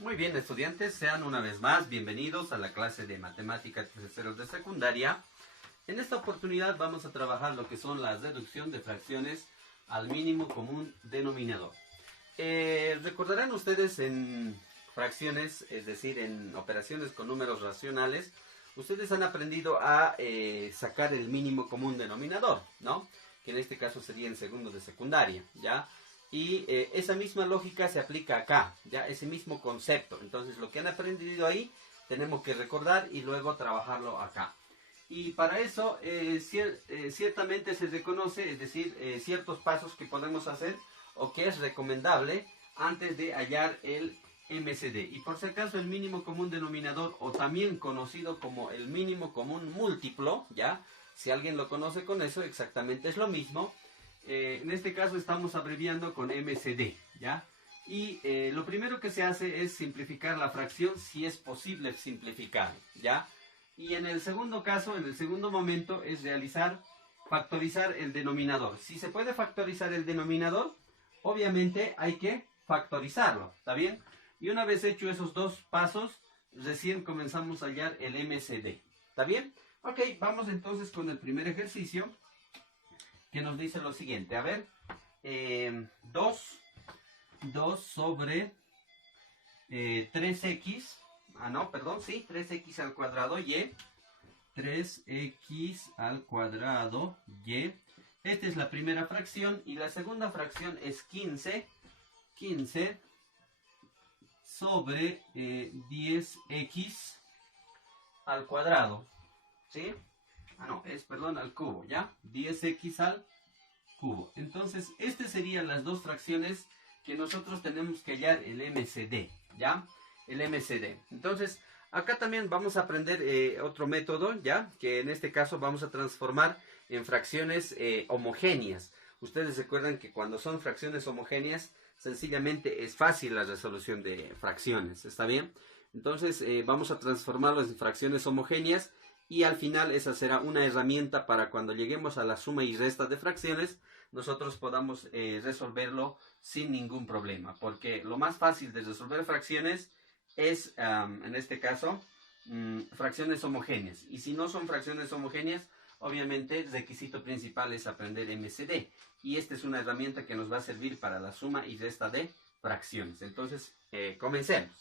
Muy bien, estudiantes, sean una vez más bienvenidos a la clase de matemáticas terceros de secundaria. En esta oportunidad vamos a trabajar lo que son la reducción de fracciones al mínimo común denominador. Recordarán ustedes en fracciones, es decir, en operaciones con números racionales, ustedes han aprendido a sacar el mínimo común denominador, ¿no? Que en este caso sería en segundo de secundaria, ¿ya? Y esa misma lógica se aplica acá, ya ese mismo concepto. Entonces lo que han aprendido ahí tenemos que recordar y luego trabajarlo acá. Y para eso ciertamente se reconoce, es decir, ciertos pasos que podemos hacer o que es recomendable antes de hallar el MCD. Y por si acaso el mínimo común denominador, o también conocido como el mínimo común múltiplo, ya, si alguien lo conoce con eso, exactamente es lo mismo. En este caso estamos abreviando con MCD, ¿ya? Y lo primero que se hace es simplificar la fracción si es posible simplificar, ¿ya? Y en el segundo caso, en el segundo momento, es factorizar el denominador. Si se puede factorizar el denominador, obviamente hay que factorizarlo, ¿está bien? Y una vez hecho esos dos pasos, recién comenzamos a hallar el MCD, ¿está bien? Ok, vamos entonces con el primer ejercicio, que nos dice lo siguiente. A ver, 2 sobre 3x, no, perdón, sí, 3x al cuadrado y 3x al cuadrado y. Esta es la primera fracción y la segunda fracción es 15 sobre 10x al cuadrado, ¿sí? Perdón, al cubo, ¿ya? 10x al cubo. Entonces, estas serían las dos fracciones que nosotros tenemos que hallar el MCD, ¿ya? El MCD. Entonces, acá también vamos a aprender otro método, ¿ya? Que en este caso vamos a transformar en fracciones homogéneas. Ustedes recuerdan que cuando son fracciones homogéneas, sencillamente es fácil la resolución de fracciones, ¿está bien? Entonces, vamos a transformarlos en fracciones homogéneas. Y al final esa será una herramienta para cuando lleguemos a la suma y resta de fracciones, nosotros podamos resolverlo sin ningún problema. Porque lo más fácil de resolver fracciones es, en este caso, fracciones homogéneas. Y si no son fracciones homogéneas, obviamente el requisito principal es aprender MCD. Y esta es una herramienta que nos va a servir para la suma y resta de fracciones. Entonces, comencemos.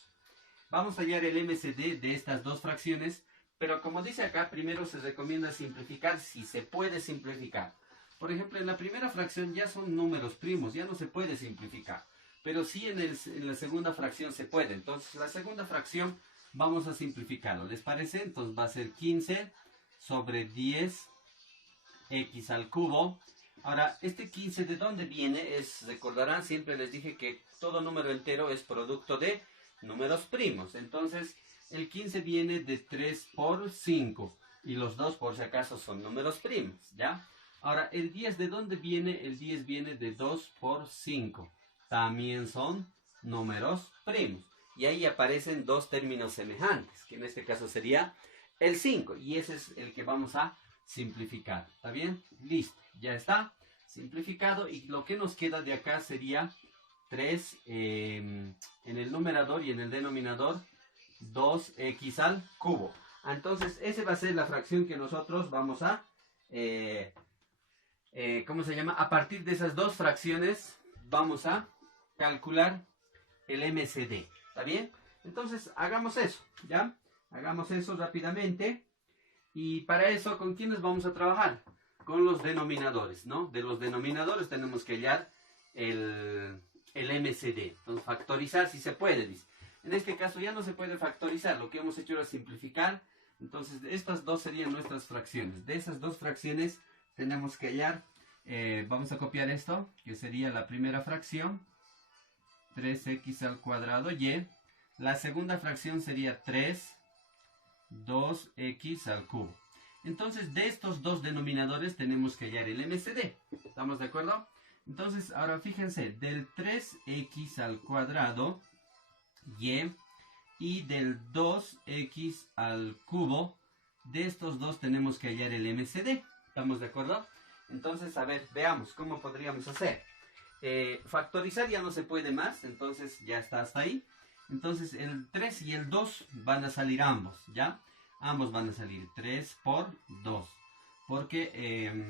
Vamos a hallar el MCD de estas dos fracciones. Pero como dice acá, primero se recomienda simplificar si se puede simplificar. Por ejemplo, en la primera fracción ya son números primos, ya no se puede simplificar. Pero sí en la segunda fracción se puede. Entonces, la segunda fracción vamos a simplificarlo. ¿Les parece? Entonces va a ser 15 sobre 10x al cubo. Ahora, este 15, ¿de dónde viene? Recordarán, siempre les dije que todo número entero es producto de números primos. Entonces, el 15 viene de 3 por 5. Y los 2 por si acaso son números primos, ¿ya? Ahora, el 10, ¿de dónde viene? El 10 viene de 2 por 5. También son números primos. Y ahí aparecen dos términos semejantes, que en este caso sería el 5. Y ese es el que vamos a simplificar. ¿Está bien? Listo. Ya está simplificado. Y lo que nos queda de acá sería 3 en el numerador y en el denominador 2x al cubo. Entonces, esa va a ser la fracción que nosotros vamos a, ¿cómo se llama? A partir de esas dos fracciones vamos a calcular el MCD. ¿Está bien? Entonces, hagamos eso, ¿ya? Hagamos eso rápidamente. Y para eso, ¿con quiénes vamos a trabajar? Con los denominadores, ¿no? De los denominadores tenemos que hallar el MCD. Entonces, factorizar si se puede, dice. En este caso ya no se puede factorizar, lo que hemos hecho era simplificar. Entonces estas dos serían nuestras fracciones. De esas dos fracciones tenemos que hallar, vamos a copiar esto, que sería la primera fracción, 3x al cuadrado y. La segunda fracción sería 2x al cubo. Entonces de estos dos denominadores tenemos que hallar el MCD. ¿Estamos de acuerdo? Entonces ahora fíjense, del 3x al cuadrado y del 2x al cubo, de estos dos tenemos que hallar el MCD. ¿Estamos de acuerdo? Entonces, a ver, veamos cómo podríamos hacer. Factorizar ya no se puede más, entonces ya está hasta ahí. Entonces el 3 y el 2 van a salir ambos, ¿ya? Ambos van a salir 3 por 2. Porque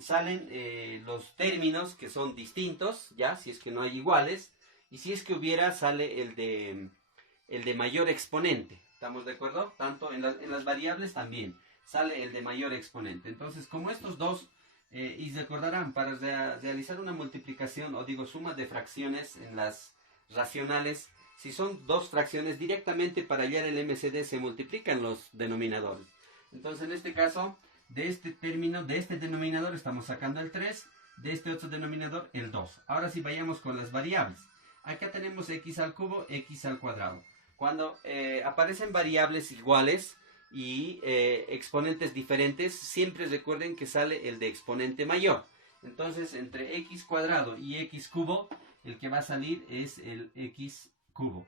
salen los términos que son distintos, ¿ya? Si es que no hay iguales. Y si es que hubiera, sale el de mayor exponente. ¿Estamos de acuerdo? Tanto en las variables también sale el de mayor exponente. Entonces, como estos dos, y recordarán, para realizar una multiplicación, o digo suma de fracciones en las racionales, si son dos fracciones, directamente para hallar el MCD se multiplican los denominadores. Entonces, en este caso, de este término, de este denominador estamos sacando el 3, de este otro denominador el 2. Ahora sí vayamos con las variables. Acá tenemos x al cubo, x al cuadrado. Cuando aparecen variables iguales y exponentes diferentes, siempre recuerden que sale el de exponente mayor. Entonces, entre x cuadrado y x cubo, el que va a salir es el x cubo.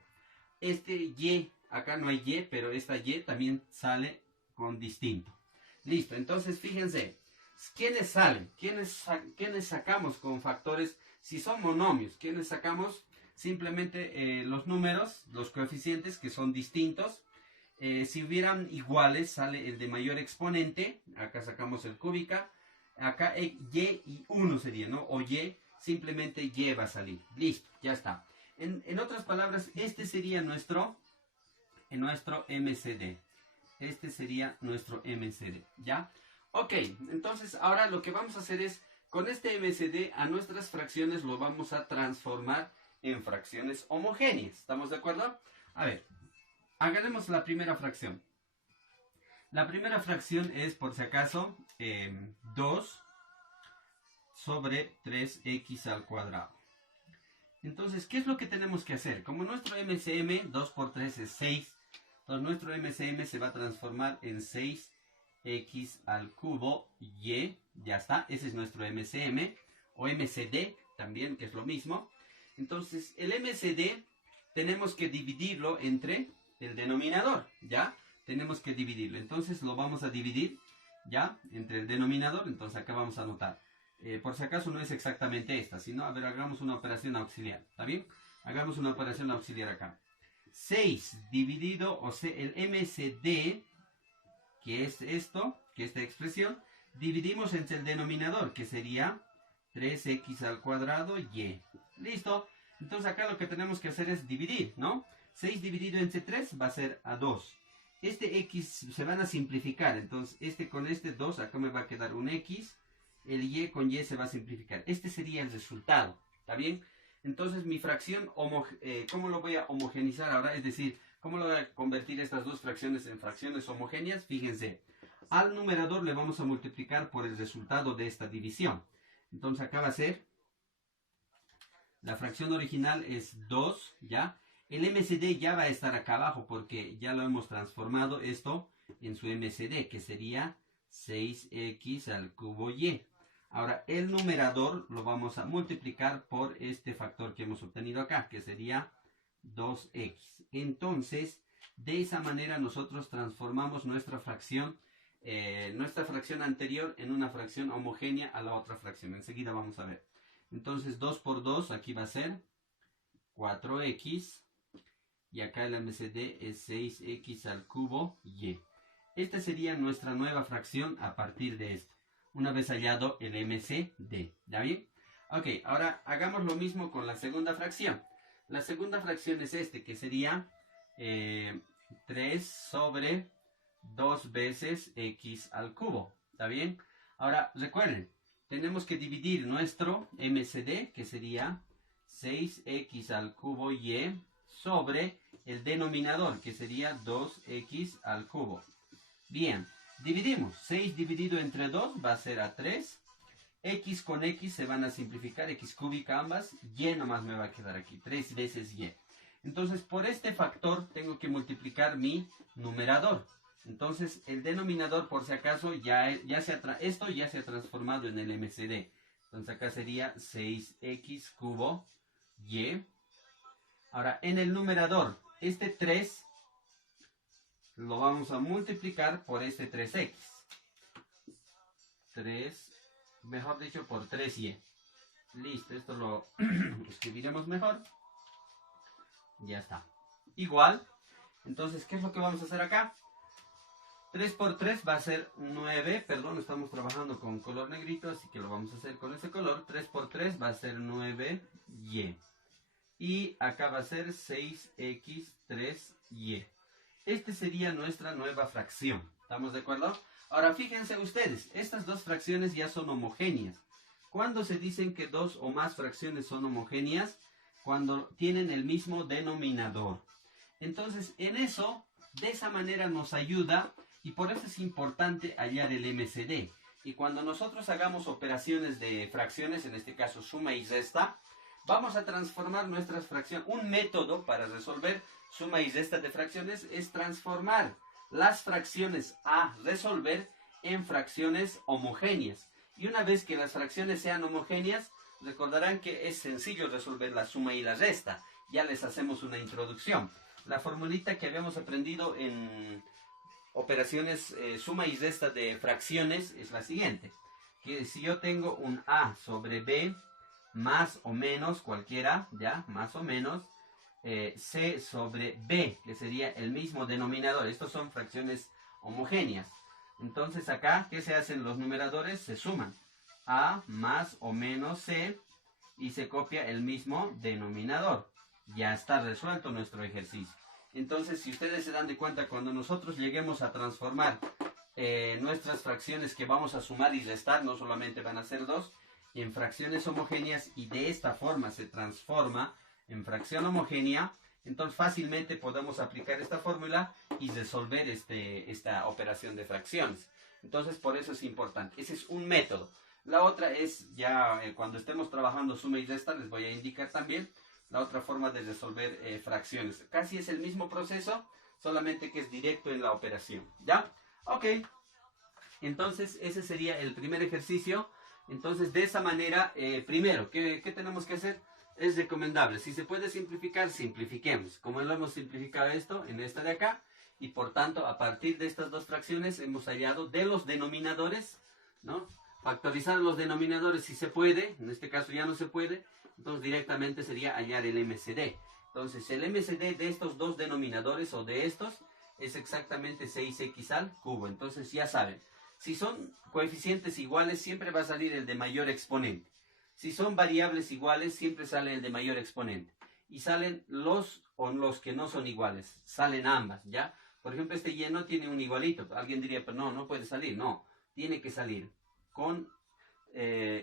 Este y, acá no hay y, pero esta y también sale con distinto. Listo, entonces fíjense, ¿quiénes salen? ¿Quiénes sacamos con factores? Si son monomios, ¿quiénes sacamos? Simplemente los números, los coeficientes que son distintos. Si hubieran iguales, sale el de mayor exponente. Acá sacamos el cúbica. Acá y y 1 sería, ¿no? O y, simplemente y va a salir. Listo, ya está. En otras palabras, este sería nuestro MCD. Este sería nuestro MCD, ¿ya? Ok, entonces ahora lo que vamos a hacer es, con este MCD a nuestras fracciones lo vamos a transformar en fracciones homogéneas. ¿Estamos de acuerdo? A ver, hagamos la primera fracción. La primera fracción es, por si acaso, 2 sobre 3x al cuadrado. Entonces, ¿qué es lo que tenemos que hacer? Como nuestro MCM, 2 por 3 es 6, entonces nuestro MCM se va a transformar en 6x al cubo y, ya está, ese es nuestro MCM, o MCD también, que es lo mismo. Entonces, el MCD tenemos que dividirlo entre el denominador, ¿ya? Tenemos que dividirlo. Entonces, lo vamos a dividir, ¿ya? Entre el denominador. Entonces, acá vamos a anotar. Por si acaso no es exactamente esta, sino, a ver, hagamos una operación auxiliar, ¿está bien? Hagamos una operación auxiliar acá. 6 dividido, o sea, el MCD, que es esto, que esta expresión, dividimos entre el denominador, que sería 3x al cuadrado y. Listo. Entonces acá lo que tenemos que hacer es dividir, ¿no? 6 dividido entre 3 va a ser a 2. Este x se van a simplificar. Entonces este con este 2, acá me va a quedar un x. El y con y se va a simplificar. Este sería el resultado. ¿Está bien? Entonces mi fracción, ¿cómo lo voy a homogenizar ahora? Es decir, ¿cómo lo voy a convertir estas dos fracciones en fracciones homogéneas? Fíjense. Al numerador le vamos a multiplicar por el resultado de esta división. Entonces acá va a ser, la fracción original es 2, ¿ya? El MCD ya va a estar acá abajo porque ya lo hemos transformado esto en su MCD, que sería 6x al cubo y. Ahora, el numerador lo vamos a multiplicar por este factor que hemos obtenido acá, que sería 2x. Entonces, de esa manera nosotros transformamos nuestra fracción anterior en una fracción homogénea a la otra fracción. Enseguida vamos a ver. Entonces 2 por 2 aquí va a ser 4x y acá el MCD es 6x al cubo y. Esta sería nuestra nueva fracción a partir de esto, una vez hallado el MCD. ¿Ya bien? Ok, ahora hagamos lo mismo con la segunda fracción. La segunda fracción es que sería 3 sobre 2 veces x al cubo. ¿Está bien? Ahora, recuerden, tenemos que dividir nuestro MCD, que sería 6x al cubo y, sobre el denominador, que sería 2x al cubo. Bien, dividimos. 6 dividido entre 2 va a ser a 3. X con X se van a simplificar, X cúbica ambas, Y nomás me va a quedar aquí, 3 veces Y. Entonces, por este factor tengo que multiplicar mi numerador. Entonces, el denominador, por si acaso, esto ya se ha transformado en el MCD. Entonces, acá sería 6x cubo Y. Ahora, en el numerador, este 3 lo vamos a multiplicar por este 3x. 3, mejor dicho, por 3y. Listo, esto lo escribiremos mejor. Ya está. Igual. Entonces, ¿qué es lo que vamos a hacer acá? 3 por 3 va a ser 9, perdón, estamos trabajando con color negrito, así que lo vamos a hacer con ese color. 3 por 3 va a ser 9y. Y acá va a ser 6x3y. Este sería nuestra nueva fracción. ¿Estamos de acuerdo? Ahora fíjense ustedes, estas dos fracciones ya son homogéneas. ¿Cuándo se dicen que dos o más fracciones son homogéneas? Cuando tienen el mismo denominador. Entonces, en eso, de esa manera nos ayuda y por eso es importante hallar el MCD. Y cuando nosotros hagamos operaciones de fracciones, en este caso suma y resta, vamos a transformar nuestras fracciones. Un método para resolver suma y resta de fracciones es transformar las fracciones a resolver en fracciones homogéneas. Y una vez que las fracciones sean homogéneas, recordarán que es sencillo resolver la suma y la resta. Ya les hacemos una introducción. La formulita que habíamos aprendido en operaciones suma y resta de fracciones es la siguiente. Que si yo tengo un A sobre B más o menos cualquiera, ya, más o menos, C sobre B, que sería el mismo denominador. Estos son fracciones homogéneas. Entonces acá, ¿qué se hacen los numeradores? Se suman. A más o menos C y se copia el mismo denominador. Ya está resuelto nuestro ejercicio. Entonces, si ustedes se dan de cuenta, cuando nosotros lleguemos a transformar nuestras fracciones que vamos a sumar y restar, no solamente van a ser dos, en fracciones homogéneas y de esta forma se transforma en fracción homogénea, entonces fácilmente podemos aplicar esta fórmula y resolver esta operación de fracciones. Entonces, por eso es importante. Ese es un método. La otra es, ya cuando estemos trabajando suma y resta, les voy a indicar también la otra forma de resolver fracciones. Casi es el mismo proceso, solamente que es directo en la operación. ¿Ya? Ok. Entonces, ese sería el primer ejercicio. Entonces, de esa manera, primero, ¿qué tenemos que hacer? Es recomendable. Si se puede simplificar, simplifiquemos. Como lo hemos simplificado esto en esta de acá. Y por tanto, a partir de estas dos fracciones, hemos hallado de los denominadores, ¿no? Factorizar los denominadores si se puede. En este caso ya no se puede. Entonces directamente sería hallar el MCD. Entonces el MCD de estos dos denominadores o de estos es exactamente 6x al cubo. Entonces ya saben, si son coeficientes iguales siempre va a salir el de mayor exponente. Si son variables iguales siempre sale el de mayor exponente. Y salen los que no son iguales. Salen ambas, ¿ya? Por ejemplo, este y no tiene un igualito. Alguien diría, pero no puede salir. No, tiene que salir con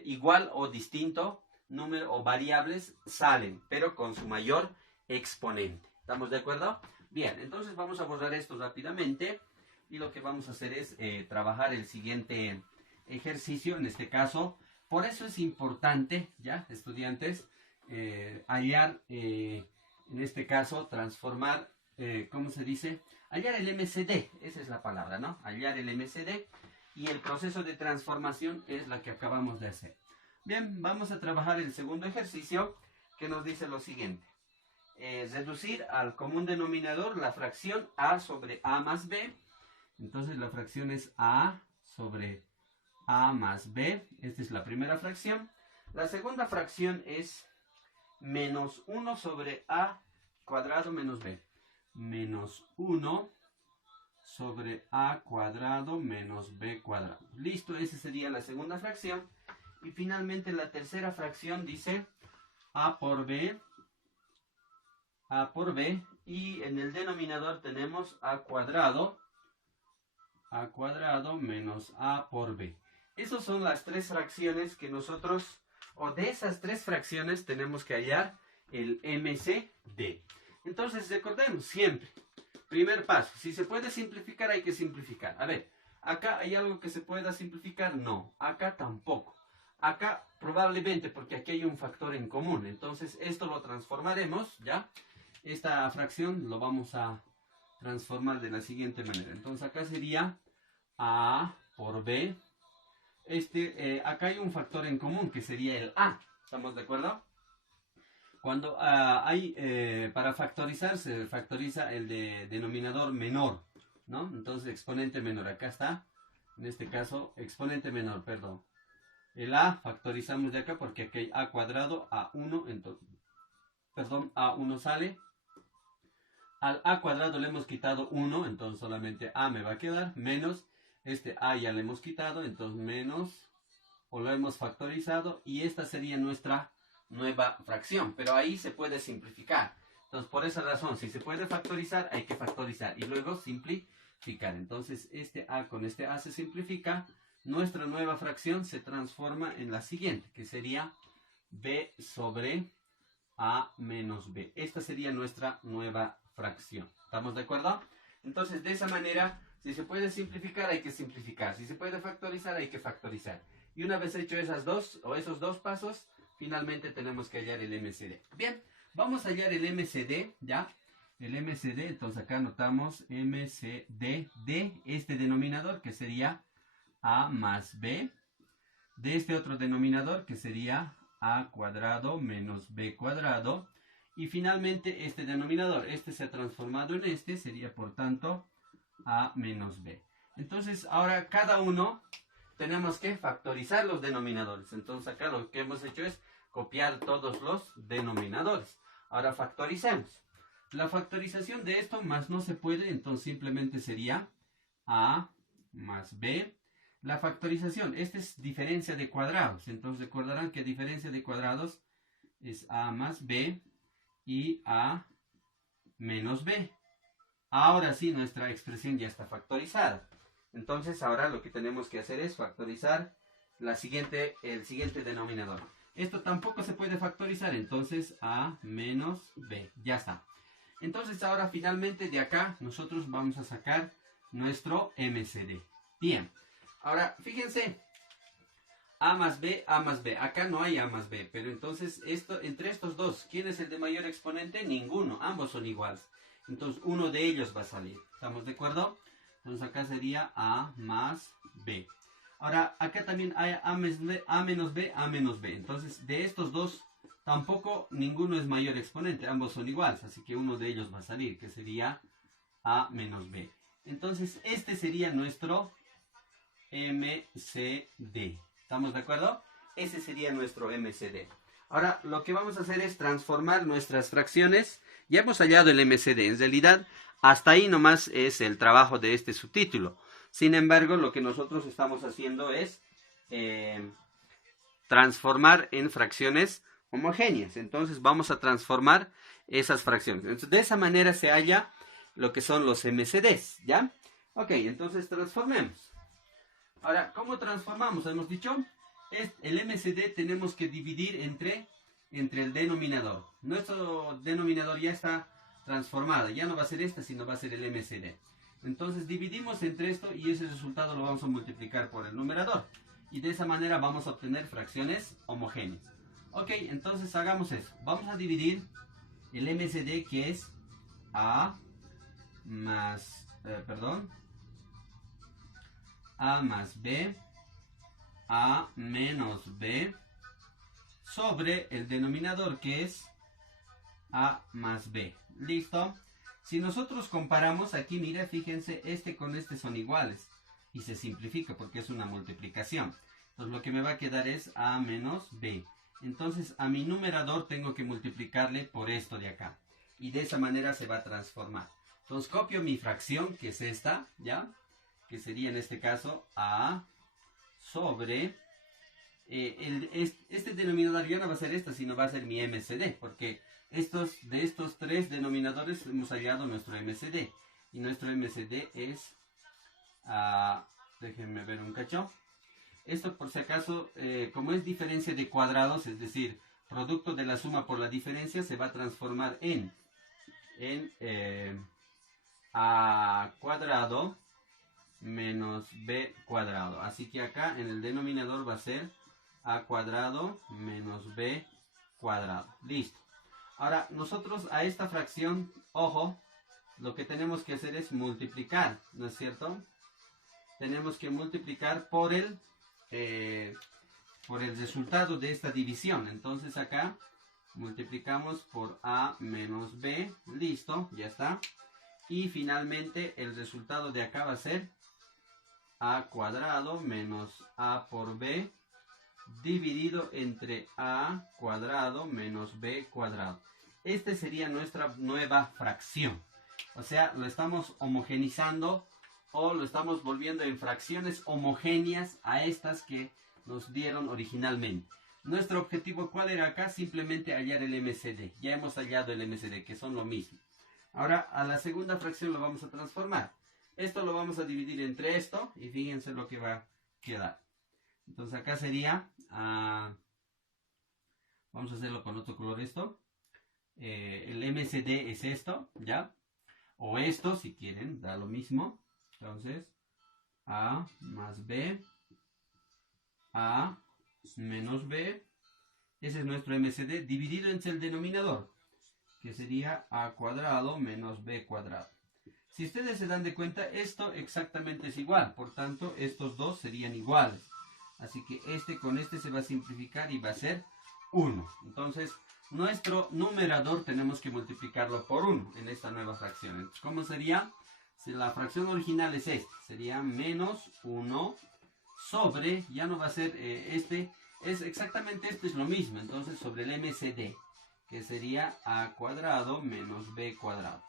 igual o distinto número o variables salen, pero con su mayor exponente. ¿Estamos de acuerdo? Bien, entonces vamos a borrar esto rápidamente y lo que vamos a hacer es trabajar el siguiente ejercicio, en este caso. Por eso es importante, ya, estudiantes, hallar, en este caso, transformar, ¿cómo se dice? Hallar el MCD, esa es la palabra, ¿no? Hallar el MCD y el proceso de transformación es la que acabamos de hacer. Bien, vamos a trabajar el segundo ejercicio que nos dice lo siguiente. Reducir al común denominador la fracción A sobre A más B. Entonces la fracción es A sobre A más B. Esta es la primera fracción. La segunda fracción es menos 1 sobre A cuadrado menos B. Menos 1 sobre A cuadrado menos B cuadrado. Listo, esa sería la segunda fracción. Y finalmente la tercera fracción dice A por B y en el denominador tenemos A cuadrado menos A por B. Esas son las tres fracciones que nosotros, o de esas tres fracciones tenemos que hallar el MCD. Entonces recordemos siempre, primer paso, si se puede simplificar hay que simplificar. A ver, acá hay algo que se pueda simplificar, no, acá tampoco. Acá probablemente porque aquí hay un factor en común. Entonces esto lo transformaremos, ¿ya? Esta fracción lo vamos a transformar de la siguiente manera. Entonces acá sería A por B. Acá hay un factor en común que sería el A. ¿Estamos de acuerdo? Cuando para factorizar se factoriza el denominador menor, ¿no? Entonces exponente menor. Acá está. En este caso exponente menor, perdón. El A factorizamos de acá porque aquí hay A cuadrado, A1, entonces, perdón, A1 sale, Al a cuadrado le hemos quitado 1, entonces solamente a me va a quedar, menos, este a ya le hemos quitado, entonces menos, o lo hemos factorizado, y esta sería nuestra nueva fracción, pero ahí se puede simplificar. Entonces, por esa razón, si se puede factorizar, hay que factorizar, y luego simplificar. Entonces, este a con este a se simplifica, nuestra nueva fracción se transforma en la siguiente, que sería b sobre a menos b. Esta sería nuestra nueva fracción. ¿Estamos de acuerdo? Entonces, de esa manera, si se puede simplificar, hay que simplificar. Si se puede factorizar, hay que factorizar. Y una vez hecho esos dos pasos, finalmente tenemos que hallar el MCD. Bien, vamos a hallar el MCD, ¿ya? El MCD, entonces acá anotamos MCD de este denominador, que sería a más b, de este otro denominador, que sería a cuadrado menos b cuadrado, y finalmente este denominador, este se ha transformado en este, sería por tanto a menos b. Entonces ahora cada uno tenemos que factorizar los denominadores. Entonces acá lo que hemos hecho es copiar todos los denominadores. Ahora factoricemos. La factorización de esto más no se puede, entonces simplemente sería a más b. La factorización, esta es diferencia de cuadrados. Entonces recordarán que diferencia de cuadrados es a más b y a menos b. Ahora sí, nuestra expresión ya está factorizada. Entonces ahora lo que tenemos que hacer es factorizar el siguiente denominador. Esto tampoco se puede factorizar, entonces a menos b. Ya está. Entonces ahora finalmente de acá nosotros vamos a sacar nuestro MCD. Bien. Ahora, fíjense, a más b, a más b. Acá no hay a más b, pero entonces entre estos dos, ¿quién es el de mayor exponente? Ninguno, ambos son iguales. Entonces uno de ellos va a salir. ¿Estamos de acuerdo? Entonces acá sería a más b. Ahora, acá también hay a menos b, a menos b. Entonces, de estos dos, tampoco ninguno es mayor exponente, ambos son iguales. Así que uno de ellos va a salir, que sería a menos b. Entonces, este sería nuestro MCD. ¿Estamos de acuerdo? Ese sería nuestro MCD. Ahora, lo que vamos a hacer es transformar nuestras fracciones. Ya hemos hallado el MCD. En realidad, hasta ahí nomás es el trabajo de este subtítulo. Sin embargo, lo que nosotros estamos haciendo es transformar en fracciones homogéneas. Entonces, vamos a transformar esas fracciones. Entonces, de esa manera se halla lo que son los MCDs, ¿ya? Ok, entonces transformemos. Ahora, ¿cómo transformamos? Hemos dicho, el MCD tenemos que dividir entre el denominador. Nuestro denominador ya está transformado, ya no va a ser esta, sino va a ser el MCD. Entonces dividimos entre esto y ese resultado lo vamos a multiplicar por el numerador. Y de esa manera vamos a obtener fracciones homogéneas. Ok, entonces hagamos eso. Vamos a dividir el MCD, que es A más, A más B, A menos B, sobre el denominador, que es A más B. ¿Listo? Si nosotros comparamos aquí, mira, fíjense, este con este son iguales. Y se simplifica porque es una multiplicación. Entonces lo que me va a quedar es A menos B. Entonces a mi numerador tengo que multiplicarle por esto de acá. Y de esa manera se va a transformar. Entonces copio mi fracción, que es esta, ¿ya? Que sería en este caso A sobre... este denominador ya no va a ser esta, sino va a ser mi MCD. Porque de estos tres denominadores hemos hallado nuestro MCD. Y nuestro MCD es... déjenme ver un cacho. Esto por si acaso, como es diferencia de cuadrados, es decir, producto de la suma por la diferencia, se va a transformar en a cuadrado menos b cuadrado. Así que acá en el denominador va a ser a cuadrado menos b cuadrado. Listo. Ahora nosotros a esta fracción, ojo, lo que tenemos que hacer es multiplicar, ¿no es cierto? Tenemos que multiplicar por el resultado de esta división. Entonces acá multiplicamos por a menos b, listo, ya está. Y finalmente el resultado de acá va a ser a cuadrado menos a por b dividido entre a cuadrado menos b cuadrado. Esta sería nuestra nueva fracción. O sea, lo estamos homogenizando o lo estamos volviendo en fracciones homogéneas a estas que nos dieron originalmente. Nuestro objetivo, ¿cuál era acá? Simplemente hallar el MCD. Ya hemos hallado el MCD, que son lo mismo. Ahora, a la segunda fracción lo vamos a transformar. Esto lo vamos a dividir entre esto y fíjense lo que va a quedar. Entonces acá sería, vamos a hacerlo con otro color esto. El MCD es esto, ¿ya? O esto, si quieren, da lo mismo. Entonces, A más B, A menos B. Ese es nuestro MCD dividido entre el denominador, que sería A cuadrado menos B cuadrado. Si ustedes se dan de cuenta, esto exactamente es igual. Por tanto, estos dos serían iguales. Así que este con este se va a simplificar y va a ser 1. Entonces, nuestro numerador tenemos que multiplicarlo por 1 en esta nueva fracción. Entonces, ¿cómo sería? Si la fracción original es esta, sería menos 1 sobre, ya no va a ser este, es exactamente esto, es lo mismo. Entonces, sobre el MCD, que sería A cuadrado menos B cuadrado.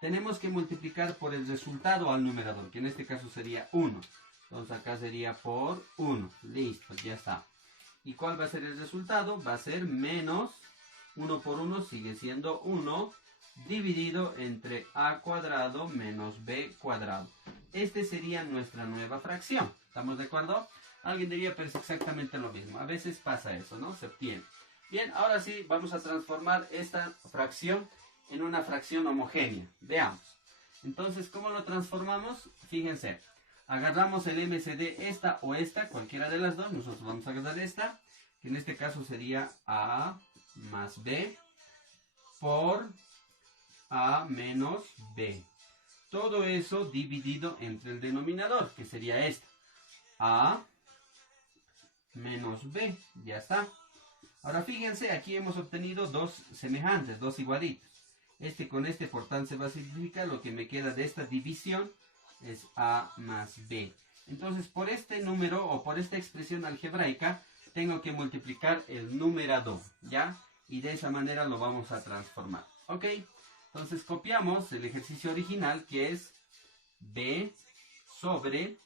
Tenemos que multiplicar por el resultado al numerador, que en este caso sería 1. Entonces acá sería por 1. Listo, ya está. ¿Y cuál va a ser el resultado? Va a ser menos 1 por 1 sigue siendo 1 dividido entre A cuadrado menos B cuadrado. Este sería nuestra nueva fracción. ¿Estamos de acuerdo? Alguien diría, pero es exactamente lo mismo. A veces pasa eso, ¿no? Se obtiene. Bien, ahora sí vamos a transformar esta fracción en una fracción homogénea. Veamos. Entonces, ¿cómo lo transformamos? Fíjense. Agarramos el MCD, esta o esta, cualquiera de las dos. Nosotros vamos a agarrar esta, que en este caso sería A más B por A menos B. Todo eso dividido entre el denominador, que sería este. A menos B. Ya está. Ahora fíjense, aquí hemos obtenido dos semejantes, dos igualitos. Este con este, por tanto, se va a simplificar. Lo que me queda de esta división es A más B. Entonces, por este número o por esta expresión algebraica, tengo que multiplicar el numerador, ¿ya? Y de esa manera lo vamos a transformar, ¿ok? Entonces, copiamos el ejercicio original, que es B sobre...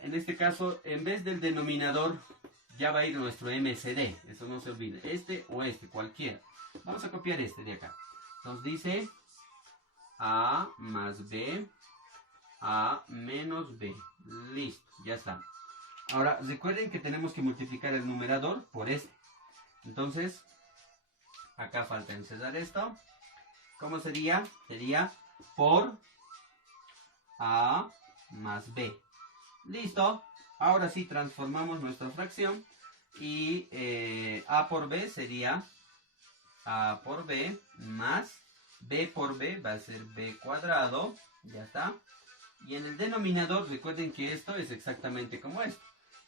en este caso, en vez del denominador, ya va a ir nuestro MCD. Eso no se olvide. Este o este, cualquiera. Vamos a copiar este de acá. Entonces dice A más B, A menos B. Listo, ya está. Ahora, recuerden que tenemos que multiplicar el numerador por este. Entonces, acá falta encerrar esto. ¿Cómo sería? Sería por A más B. Listo. Ahora sí transformamos nuestra fracción. Y A por B sería A por B más B por B va a ser B cuadrado. Ya está. Y en el denominador, recuerden que esto es exactamente como esto.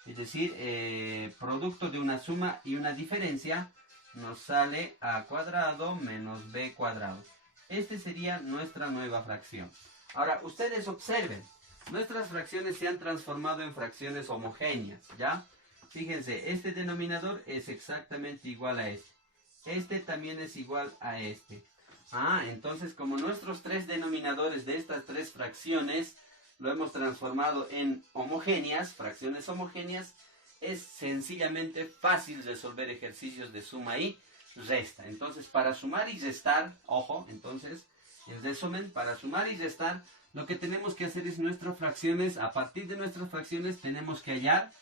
Es decir, producto de una suma y una diferencia nos sale A cuadrado menos B cuadrado. Este sería nuestra nueva fracción. Ahora, ustedes observen. Nuestras fracciones se han transformado en fracciones homogéneas, ¿ya? Fíjense, este denominador es exactamente igual a este. Este también es igual a este. Entonces como nuestros tres denominadores de estas tres fracciones lo hemos transformado en homogéneas, fracciones homogéneas, es sencillamente fácil resolver ejercicios de suma y resta. Entonces para sumar y restar, ojo, entonces en resumen, para sumar y restar, lo que tenemos que hacer es nuestras fracciones, a partir de nuestras fracciones tenemos que hallar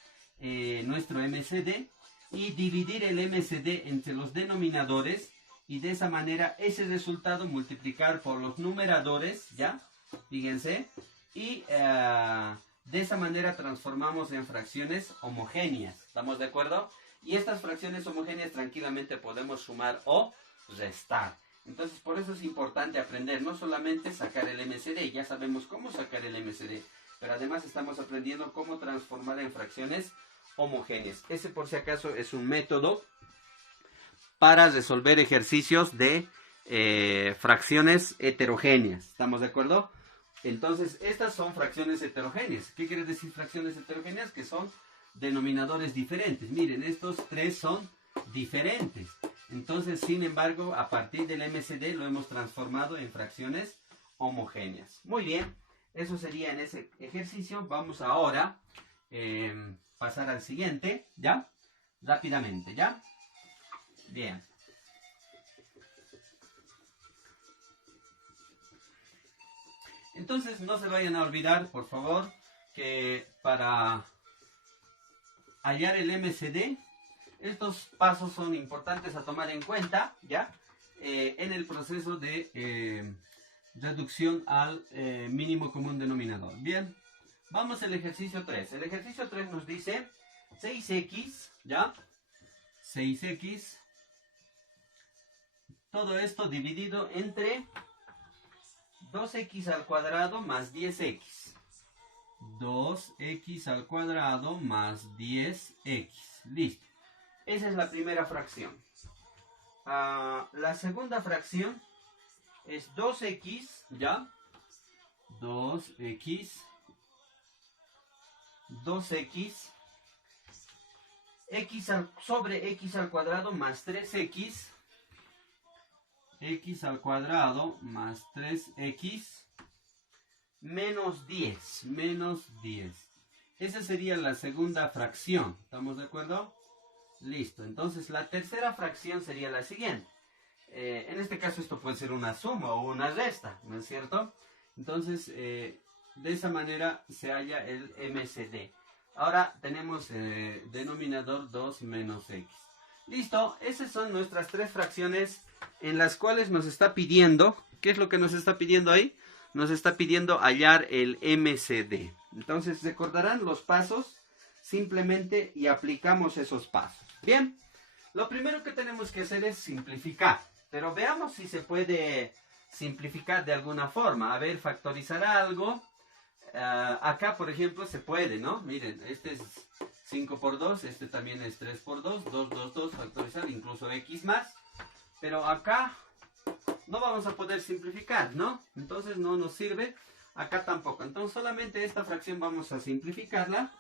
nuestro MCD y dividir el MCD entre los denominadores y de esa manera ese resultado multiplicar por los numeradores, ¿ya? Fíjense, y de esa manera transformamos en fracciones homogéneas, ¿estamos de acuerdo? Y estas fracciones homogéneas tranquilamente podemos sumar o restar. Entonces por eso es importante aprender, no solamente sacar el MCD, ya sabemos cómo sacar el MCD, pero además estamos aprendiendo cómo transformar en fracciones homogéneas. Ese por si acaso es un método para resolver ejercicios de fracciones heterogéneas, ¿estamos de acuerdo? Entonces estas son fracciones heterogéneas. ¿Qué quiere decir fracciones heterogéneas? Que son denominadores diferentes. Miren, estos tres son diferentes. Entonces, sin embargo, a partir del MCD lo hemos transformado en fracciones homogéneas. Muy bien, eso sería en ese ejercicio. Vamos ahora a pasar al siguiente, ¿ya? Rápidamente, ¿ya? Bien. Entonces, no se vayan a olvidar, por favor, que para hallar el MCD, estos pasos son importantes a tomar en cuenta, ¿ya? En el proceso de reducción al mínimo común denominador. Bien, vamos al ejercicio 3. El ejercicio 3 nos dice 6x, ¿ya? 6x, todo esto dividido entre 2x al cuadrado más 10x. 2x al cuadrado más 10x. Listo. Esa es la primera fracción. La segunda fracción es 2x, ¿ya? 2x sobre x al cuadrado más 3x. X al cuadrado más 3x menos 10. Esa sería la segunda fracción. ¿Estamos de acuerdo? Listo. Entonces la tercera fracción sería la siguiente. En este caso esto puede ser una suma o una resta, ¿no es cierto? Entonces de esa manera se halla el MCD. Ahora tenemos denominador 2 menos x. Listo. Esas son nuestras tres fracciones en las cuales nos está pidiendo. ¿Qué es lo que nos está pidiendo ahí? Nos está pidiendo hallar el MCD. Entonces recordarán los pasos simplemente y aplicamos esos pasos. Bien, lo primero que tenemos que hacer es simplificar. Pero veamos si se puede simplificar de alguna forma. A ver, factorizar algo. Acá, por ejemplo, se puede, ¿no? Miren, este es 5 por 2, este también es 3 por 2, 2, factorizar, incluso x más. Pero acá no vamos a poder simplificar, ¿no? Entonces no nos sirve. Acá tampoco. Entonces solamente esta fracción vamos a simplificarla.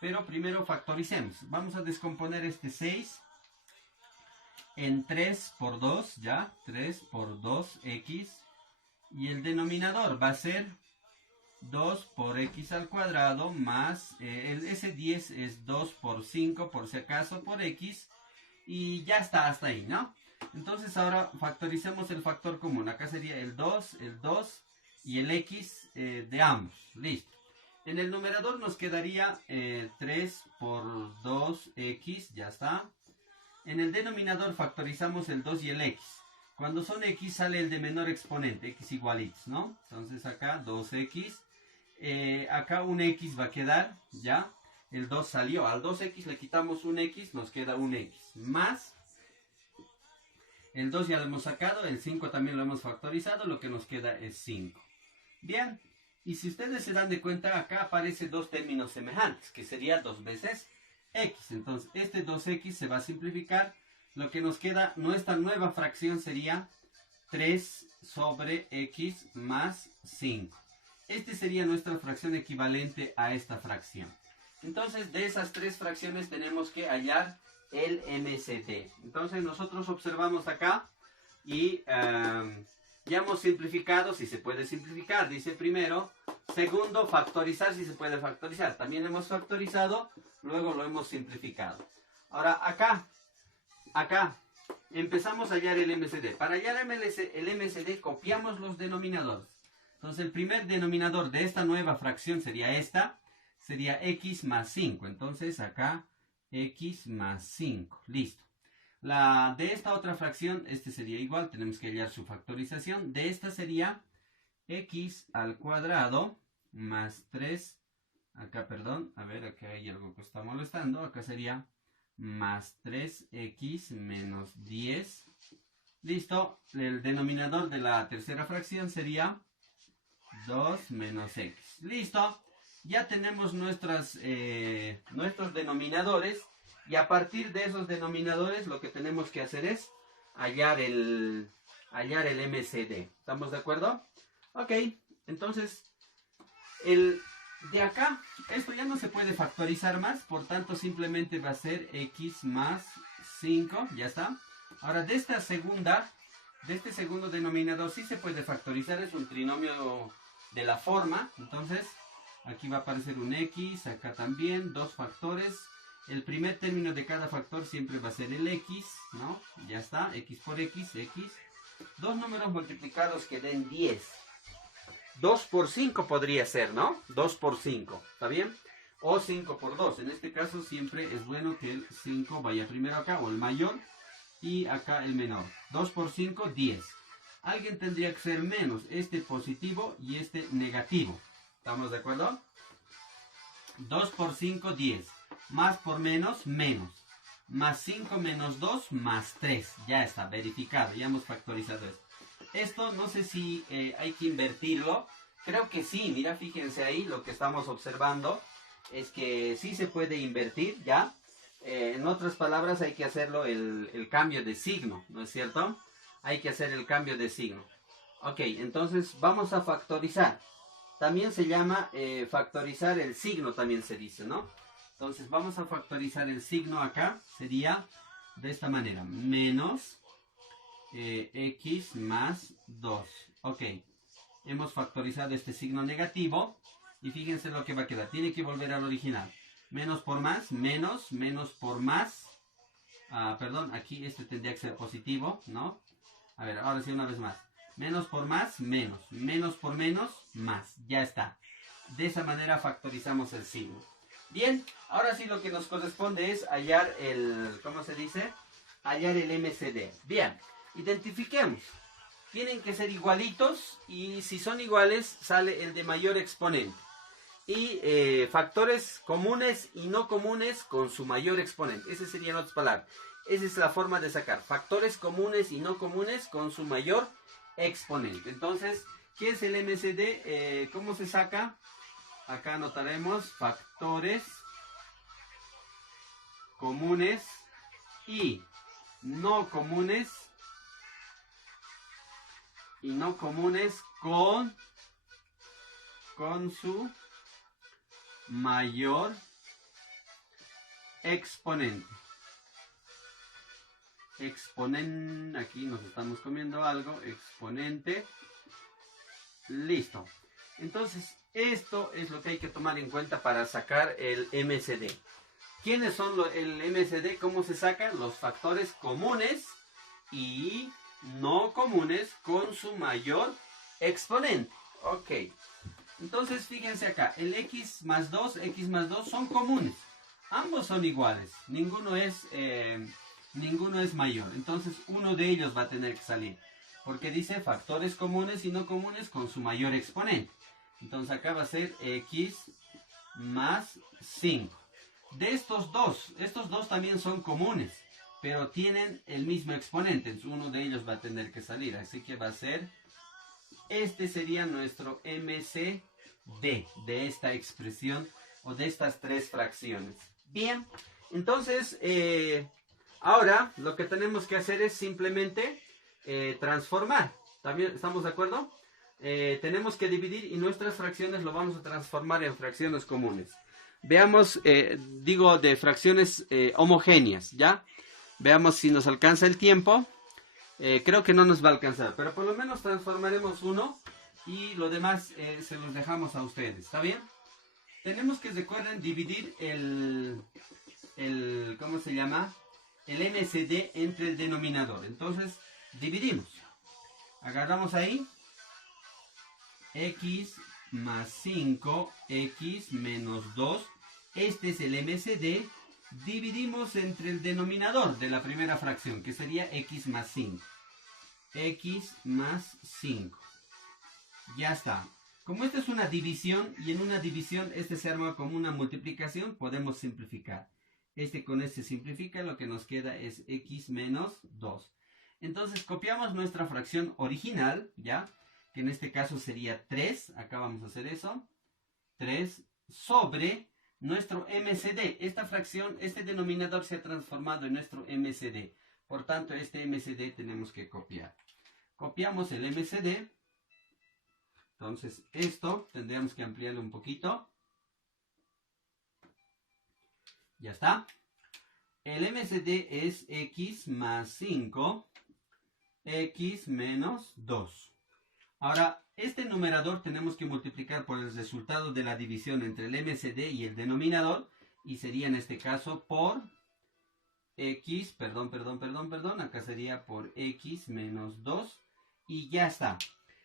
Pero primero factoricemos. Vamos a descomponer este 6 en 3 por 2, ¿ya? 3 por 2x. Y el denominador va a ser 2 por x al cuadrado más, ese 10 es 2 por 5 por si acaso por x. Y ya está, hasta ahí, ¿no? Entonces ahora factoricemos el factor común. Acá sería el 2 y el x de ambos. Listo. En el numerador nos quedaría 3 por 2x, ya está. En el denominador factorizamos el 2 y el x. Cuando son x sale el de menor exponente, x igual x, ¿no? Entonces acá 2x, acá un x va a quedar, ¿ya? El 2 salió, al 2x le quitamos un x, nos queda un x, más el 2 ya lo hemos sacado, el 5 también lo hemos factorizado, lo que nos queda es 5. Bien. Y si ustedes se dan de cuenta, acá aparecen dos términos semejantes, que sería 2 veces x. Entonces, este 2x se va a simplificar. Lo que nos queda, nuestra nueva fracción sería 3 sobre x más 5. Este sería nuestra fracción equivalente a esta fracción. Entonces, de esas tres fracciones tenemos que hallar el MCD. Entonces, nosotros observamos acá y ya hemos simplificado, si se puede simplificar, dice primero. Segundo, factorizar, si se puede factorizar. También hemos factorizado, luego lo hemos simplificado. Ahora, acá, empezamos a hallar el MCD. Para hallar el MCD, copiamos los denominadores. Entonces, el primer denominador de esta nueva fracción sería esta. Sería x más 5. Entonces, acá, x más 5. Listo. De esta otra fracción, este sería igual, tenemos que hallar su factorización. De esta sería x al cuadrado más 3, acá perdón, a ver, acá hay algo que está molestando, acá sería más 3x menos 10. Listo, el denominador de la tercera fracción sería 2 menos x. Listo, ya tenemos nuestros denominadores. Y a partir de esos denominadores lo que tenemos que hacer es hallar el MCD. ¿Estamos de acuerdo? Ok, entonces de acá, esto ya no se puede factorizar más, por tanto simplemente va a ser x más 5, ya está. Ahora, de este segundo denominador sí se puede factorizar, es un trinomio de la forma. Entonces, aquí va a aparecer un x, acá también, dos factores. El primer término de cada factor siempre va a ser el x, ¿no? Ya está, x por x, x. Dos números multiplicados que den 10. 2 por 5 podría ser, ¿no? 2 por 5, ¿está bien? O 5 por 2. En este caso siempre es bueno que el 5 vaya primero acá, o el mayor, y acá el menor. 2 por 5, 10. Alguien tendría que ser menos, este positivo y este negativo. ¿Estamos de acuerdo? 2 por 5, 10. Más por menos, menos. Más 5 menos 2, más 3. Ya está, verificado, ya hemos factorizado esto. Esto no sé si hay que invertirlo. Creo que sí, mira, fíjense ahí, lo que estamos observando es que sí se puede invertir, ¿ya? En otras palabras, hay que hacerlo el cambio de signo, ¿no es cierto? Hay que hacer el cambio de signo. Ok, entonces vamos a factorizar. También se llama factorizar el signo, también se dice, ¿no? Entonces vamos a factorizar el signo acá. Sería de esta manera. Menos x más 2. Ok. Hemos factorizado este signo negativo. Y fíjense lo que va a quedar. Tiene que volver al original. Menos por más. Menos. Menos por más. Perdón, aquí este tendría que ser positivo, ¿no? A ver, ahora sí una vez más. Menos por más, menos. Menos por menos, más. Ya está. De esa manera factorizamos el signo. Bien, ahora sí lo que nos corresponde es hallar el, ¿cómo se dice? Hallar el MCD. Bien, identifiquemos. Tienen que ser igualitos y si son iguales sale el de mayor exponente. Y factores comunes y no comunes con su mayor exponente. Ese sería en otras palabras. Esa es la forma de sacar. Factores comunes y no comunes con su mayor exponente. Entonces, ¿qué es el MCD? ¿Cómo se saca? Acá anotaremos factores comunes y no comunes con su mayor exponente. Exponente, aquí nos estamos comiendo algo, exponente. Listo. Entonces, esto es lo que hay que tomar en cuenta para sacar el MCD. ¿Quiénes son el MCD? ¿Cómo se sacan? Los factores comunes y no comunes con su mayor exponente. Ok. Entonces, fíjense acá. El x más 2 son comunes. Ambos son iguales. Ninguno es mayor. Entonces, uno de ellos va a tener que salir. Porque dice factores comunes y no comunes con su mayor exponente. Entonces acá va a ser x más 5. De estos dos también son comunes, pero tienen el mismo exponente. Entonces uno de ellos va a tener que salir. Así que va a ser, este sería nuestro MCD de esta expresión o de estas tres fracciones. Bien, entonces ahora lo que tenemos que hacer es simplemente transformar. ¿También estamos de acuerdo? Tenemos que dividir y nuestras fracciones lo vamos a transformar en fracciones comunes. Veamos, de fracciones homogéneas, ¿ya? Veamos si nos alcanza el tiempo. Creo que no nos va a alcanzar, pero por lo menos transformaremos uno y lo demás se los dejamos a ustedes, ¿está bien? Tenemos que, recuerden, dividir ¿cómo se llama? El MCD entre el denominador. Entonces, dividimos. Agarramos ahí x más 5, x menos 2. Este es el MCD. Dividimos entre el denominador de la primera fracción, que sería x más 5. X más 5. Ya está. Como esta es una división, y en una división este se arma como una multiplicación, podemos simplificar. Este con este simplifica, lo que nos queda es x menos 2. Entonces copiamos nuestra fracción original, ¿ya? Que en este caso sería 3, acá vamos a hacer eso. 3 sobre nuestro MCD. Esta fracción, este denominador se ha transformado en nuestro MCD. Por tanto, este MCD tenemos que copiar. Copiamos el MCD. Entonces, esto tendríamos que ampliarlo un poquito. Ya está. el MCD es x más 5, x menos 2. Ahora, este numerador tenemos que multiplicar por el resultado de la división entre el MCD y el denominador, y sería en este caso por x, acá sería por x menos 2, y ya está.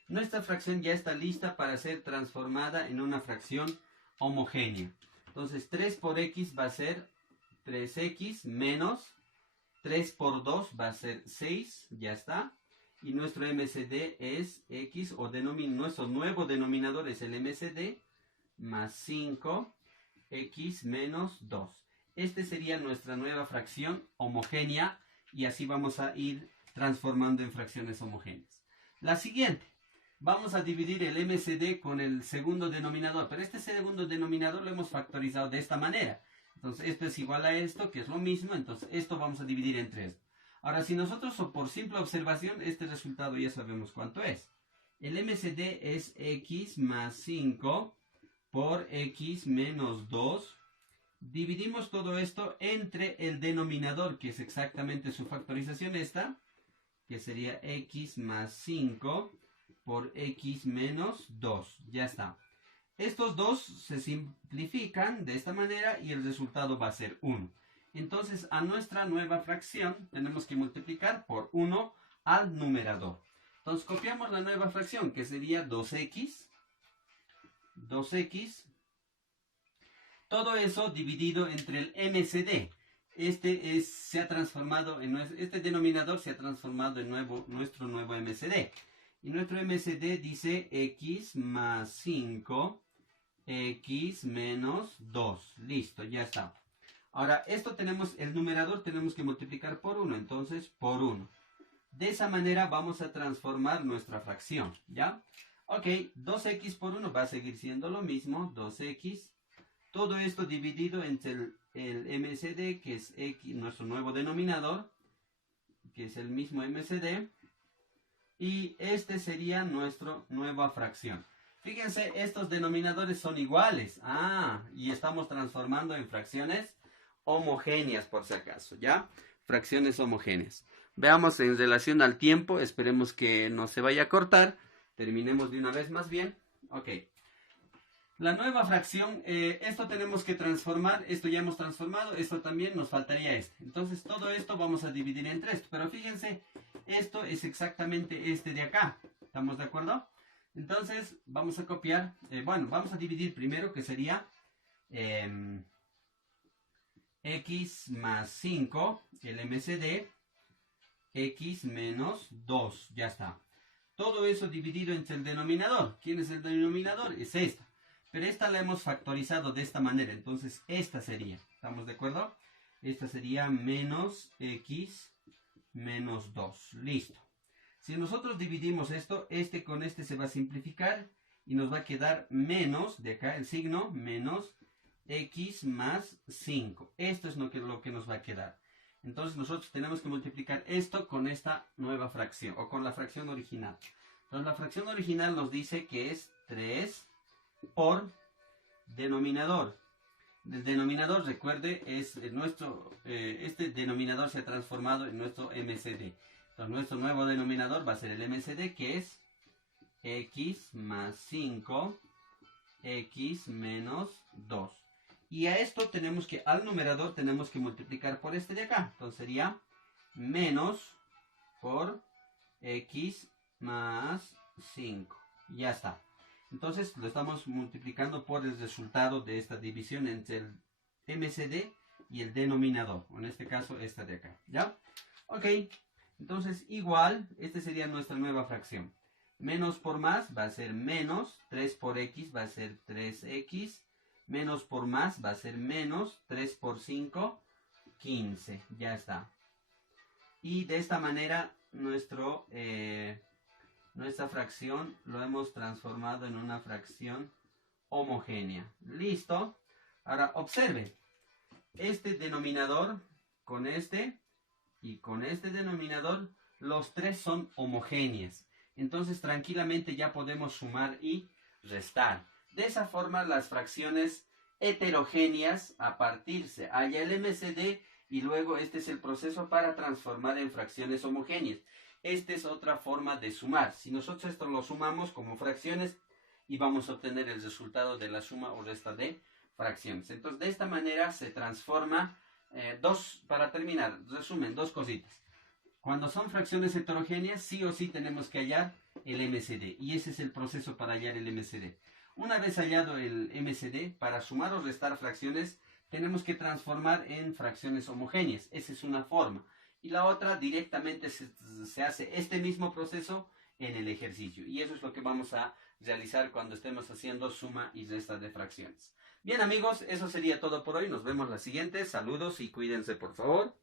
Nuestra fracción ya está lista para ser transformada en una fracción homogénea. Entonces 3 por x va a ser 3x menos 3 por 2 va a ser 6, ya está. Y nuestro MCD es x, o nuestro nuevo denominador es el MCD, más 5, x menos 2. Este sería nuestra nueva fracción homogénea, y así vamos a ir transformando en fracciones homogéneas. La siguiente, vamos a dividir el MCD con el segundo denominador, pero este segundo denominador lo hemos factorizado de esta manera. Entonces esto es igual a esto, que es lo mismo, entonces esto vamos a dividir entre esto. Ahora, si nosotros, por simple observación, este resultado ya sabemos cuánto es. El MCD es x más 5 por x menos 2. Dividimos todo esto entre el denominador, que es exactamente su factorización esta, que sería x más 5 por x menos 2. Ya está. Estos dos se simplifican de esta manera y el resultado va a ser 1. Entonces, a nuestra nueva fracción tenemos que multiplicar por 1 al numerador. Entonces, copiamos la nueva fracción, que sería 2x. Todo eso dividido entre el MCD. Se ha transformado este denominador se ha transformado en nuestro nuevo MCD. Y nuestro MCD dice x más 5, x menos 2. Listo, ya está. Ahora, el numerador tenemos que multiplicar por 1, entonces por 1. De esa manera vamos a transformar nuestra fracción, ¿ya? Ok, 2x por 1 va a seguir siendo lo mismo, 2x. Todo esto dividido entre el MCD, que es x, nuestro nuevo denominador, que es el mismo MCD. Y este sería nuestra nueva fracción. Fíjense, estos denominadores son iguales. Y estamos transformando en fracciones homogéneas, por si acaso, ¿ya? Fracciones homogéneas. Veamos en relación al tiempo. Esperemos que no se vaya a cortar. Terminemos de una vez más bien. Ok. La nueva fracción, esto tenemos que transformar. Esto ya hemos transformado. Esto también nos faltaría este. Entonces todo esto vamos a dividir entre esto. Pero fíjense, esto es exactamente este de acá. ¿Estamos de acuerdo? Entonces vamos a copiar. Vamos a dividir primero, que sería x más 5, el MCD, x menos 2, ya está. Todo eso dividido entre el denominador. ¿Quién es el denominador? Es esta. Pero esta la hemos factorizado de esta manera. Entonces esta sería, ¿estamos de acuerdo? Esta sería menos x menos 2. Listo. Si nosotros dividimos esto, este con este se va a simplificar y nos va a quedar menos, de acá el signo, menos x más 5. Esto es lo que nos va a quedar. Entonces nosotros tenemos que multiplicar esto con esta nueva fracción, o con la fracción original. Entonces la fracción original nos dice que es 3 por denominador. El denominador, recuerde, es este denominador se ha transformado en nuestro MCD. Entonces nuestro nuevo denominador va a ser el MCD, que es x más 5, x menos 2. Y a esto al numerador tenemos que multiplicar por este de acá. Entonces sería menos por x más 5. Ya está. Entonces lo estamos multiplicando por el resultado de esta división entre el MCD y el denominador. En este caso, esta de acá. ¿Ya? Ok. Entonces igual, esta sería nuestra nueva fracción. Menos por más va a ser menos. 3 por x va a ser 3x. Menos por más va a ser menos. 3 por 5, 15. Ya está. Y de esta manera nuestra fracción lo hemos transformado en una fracción homogénea. ¿Listo? Ahora observe. Este denominador con este y con este denominador, los tres son homogéneas. Entonces tranquilamente ya podemos sumar y restar. De esa forma las fracciones heterogéneas, a partirse haya el MCD, y luego este es el proceso para transformar en fracciones homogéneas. Esta es otra forma de sumar. Si nosotros esto lo sumamos como fracciones y vamos a obtener el resultado de la suma o resta de fracciones. Entonces, de esta manera se transforma para terminar, resumen, dos cositas. Cuando son fracciones heterogéneas, sí o sí tenemos que hallar el MCD. Y ese es el proceso para hallar el MCD. Una vez hallado el MCD, para sumar o restar fracciones, tenemos que transformar en fracciones homogéneas. Esa es una forma. Y la otra, directamente se hace este mismo proceso en el ejercicio. Y eso es lo que vamos a realizar cuando estemos haciendo suma y resta de fracciones. Bien amigos, eso sería todo por hoy. Nos vemos la siguiente. Saludos y cuídense por favor.